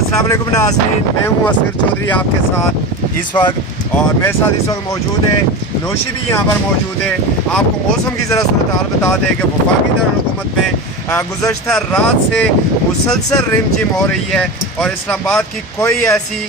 अस्सलाम वालेकुम नाज़रीन, मैं हूँ असगर चौधरी आपके साथ इस वक्त, और मेरे साथ इस वक्त मौजूद है नौशी भी यहाँ पर मौजूद है। आपको मौसम की ज़रा सूरत हाल बता दें कि वफाकी दारुल-हुकूमत में गुज़श्ता रात से मुसलसल रिमझिम हो रही है और इस्लामाबाद की कोई ऐसी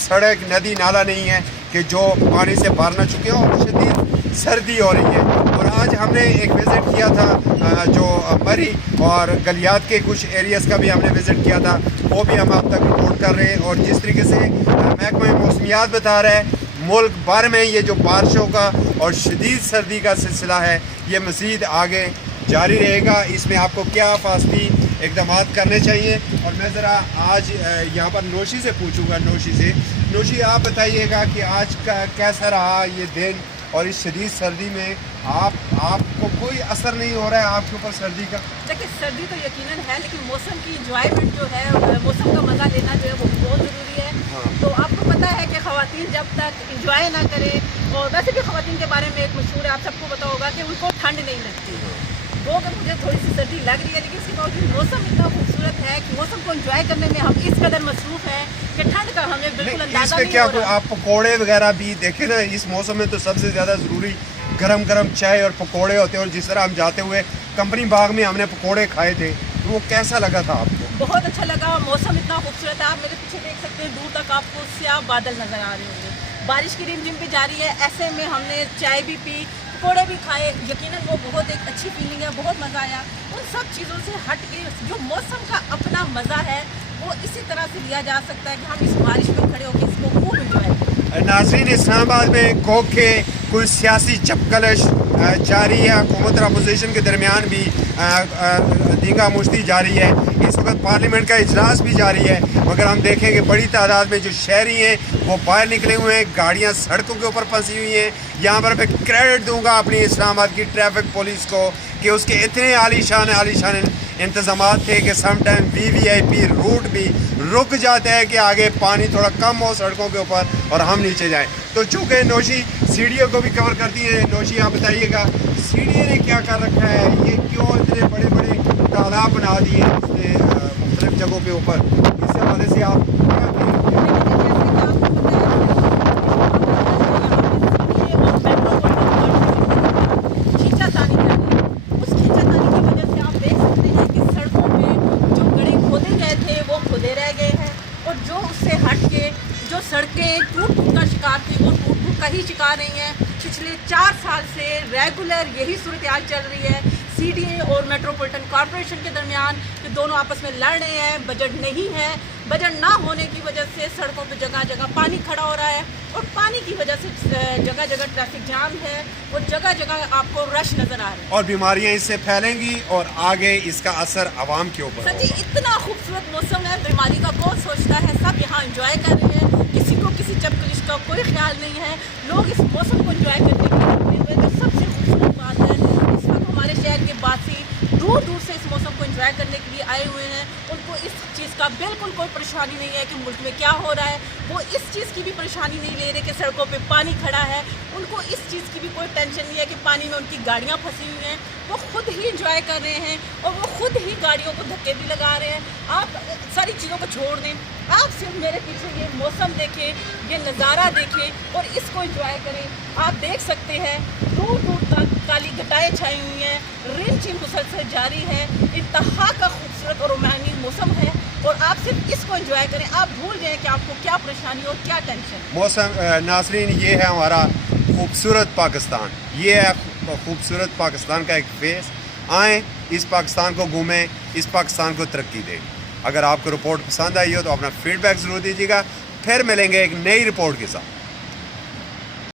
सड़क नदी नाला नहीं है कि जो पानी से भर न चुके हो और शदीद सर्दी हो रही है। और आज हमने एक विज़िट किया था जो मरी और गलियात के कुछ एरियाज़ का भी हमने विज़िट किया था, वो भी हम आप तक रिपोर्ट कर रहे हैं। और जिस तरीके से महकमा मौसमियात बता रहा है, मुल्क भर में ये जो बारिशों का और शदीद सर्दी का सिलसिला है ये मज़ीद आगे जारी रहेगा। इसमें आपको क्या फासली इक़दाम करने चाहिए। और मैं ज़रा आज यहाँ पर नौशी से पूछूँगा, नौशी आप बताइएगा कि आज का कैसा रहा ये दिन, और इस शदीद सर्दी में आपको कोई असर नहीं हो रहा है आपके ऊपर सर्दी का? देखिए, सर्दी तो यकीनन है, लेकिन मौसम की इंजॉयमेंट जो है, मौसम का मज़ा लेना जो है वो बहुत ज़रूरी है। हाँ। तो आपको पता है कि ख़वातीन जब तक इंजॉय ना करें, और वैसे भी ख़वातीन के बारे में एक मशहूर है, आप सबको पता होगा कि उनको ठंड नहीं लगती। वो अगर मुझे थोड़ी सी सर्दी लग रही है, लेकिन इसके बावजूद मौसम इतना खूबसूरत है कि मौसम को इंजॉय करने में हम इस कदर मसरूफ़ हैं कि ठंड का हमें बिल्कुल अंदाज़ा नहीं हो रहा। आप पकौड़े वगैरह भी देखें ना, इस मौसम में तो सबसे ज़्यादा ज़रूरी गरम गरम चाय और पकौड़े होते हैं। और जिस तरह हम जाते हुए कंपनी बाग में हमने पकौड़े खाए थे, तो वो कैसा लगा था आपको? बहुत अच्छा लगा। मौसम इतना खूबसूरत है, आप मेरे पीछे देख सकते हैं, दूर तक आपको स्याह बादल नज़र आ रहे होंगे, बारिश की रिमझिम भी जारी है। ऐसे में हमने चाय भी पी, पकौड़े भी खाए, यकीनन वो बहुत एक अच्छी फीलिंग है, बहुत मज़ा आया। उन सब चीज़ों से हट के जो मौसम का अपना मज़ा है वो इसी तरह से लिया जा सकता है कि हम इस बारिश में खड़े होकर इसको खूब इंजॉय करें। नाज़रीन, इस्लामाबाद में कोखे कोई सियासी चपकलश जारी है, हुकूमत और अपोजिशन के दरमियान भी दींगा मुश्ती जारी है। इस वक्त पार्लियामेंट का इजलास भी जारी है, मगर हम देखेंगे बड़ी तादाद में जो शहरी हैं वो बाहर निकले हुए हैं, गाड़ियाँ सड़कों के ऊपर फंसी हुई हैं। यहाँ पर मैं क्रेडिट दूंगा अपनी इस्लामाबाद की ट्रैफिक पुलिस को कि उसके इतने आलीशान इंतज़ामात थे कि समटाइम VVIP रूट भी रुक जाता है कि आगे पानी थोड़ा कम हो सड़कों के ऊपर और हम नीचे जाएं। तो चूँकि नौशी सीढ़ियों को भी कवर करती है, नौशी आप बताइएगा सीढ़ी ने क्या कर रखा है, ये क्यों इतने बड़े बड़े तालाब बना दिए इसने मुख्तलिफ जगहों के ऊपर, इस हवाले से आप क्या कहेंगे? जो सड़कें टूट का शिकार थी वो टूट का ही शिकार नहीं है। पिछले 4 साल से रेगुलर यही सूरत हाल चल रही है। CDA और मेट्रोपॉलिटन कॉरपोरेशन के दरमियान कि दोनों आपस में लड़ रहे हैं, बजट नहीं है। बजट ना होने की वजह से सड़कों पे जगह जगह पानी खड़ा हो रहा है, और पानी की वजह से जगह जगह ट्रैफिक जाम है और जगह जगह आपको रश नज़र आ रहा है। और बीमारियाँ इससे फैलेंगी और आगे इसका असर आवाम के ऊपर। सच्ची इतना खूबसूरत मौसम है, बीमारी का कौन सोचता है, सब यहाँ इंजॉय कर रहे हैं, किसी को किसी चपकलिश का कोई ख्याल नहीं है। लोग इस मौसम को इंजॉय करने के लिए निकले हुए। तो सबसे खूबसूरत बात है, इस वक्त हमारे शहर के वासी दूर दूर से इस मौसम को इंजॉय करने के लिए आए हुए हैं। उनको इस चीज़ का बिल्कुल कोई परेशानी नहीं है कि मुल्क में क्या हो रहा है। वो इस चीज़ की भी परेशानी नहीं ले रहे कि सड़कों पे पानी खड़ा है। उनको इस चीज़ की भी कोई टेंशन नहीं है कि पानी में उनकी गाड़ियाँ फंसी हुई हैं। वो खुद ही इंजॉय कर रहे हैं और वो खुद ही गाड़ियों को धक्के भी लगा रहे हैं। आप सारी चीज़ों को छोड़ दें, आप सिर्फ मेरे पीछे ये मौसम देखें, ये नज़ारा देखें और इसको इंजॉय करें। आप देख सकते हैं दूर दूर तक काली घटाएं छाई हुई हैं, रिमझिम मुसलसल जारी है। इंतहा का खूबसूरत और रोमानी मौसम है और आप सिर्फ इसको एंजॉय करें। आप भूल जाएं कि आपको क्या परेशानी और क्या टेंशन। मौसम नाज़रीन, ये है हमारा खूबसूरत पाकिस्तान, ये है खूबसूरत पाकिस्तान का एक फेस। आएँ, इस पाकिस्तान को घूमें, इस पाकिस्तान को तरक्की दें। अगर आपको रिपोर्ट पसंद आई हो तो अपना फीडबैक ज़रूर दीजिएगा। फिर मिलेंगे एक नई रिपोर्ट के साथ।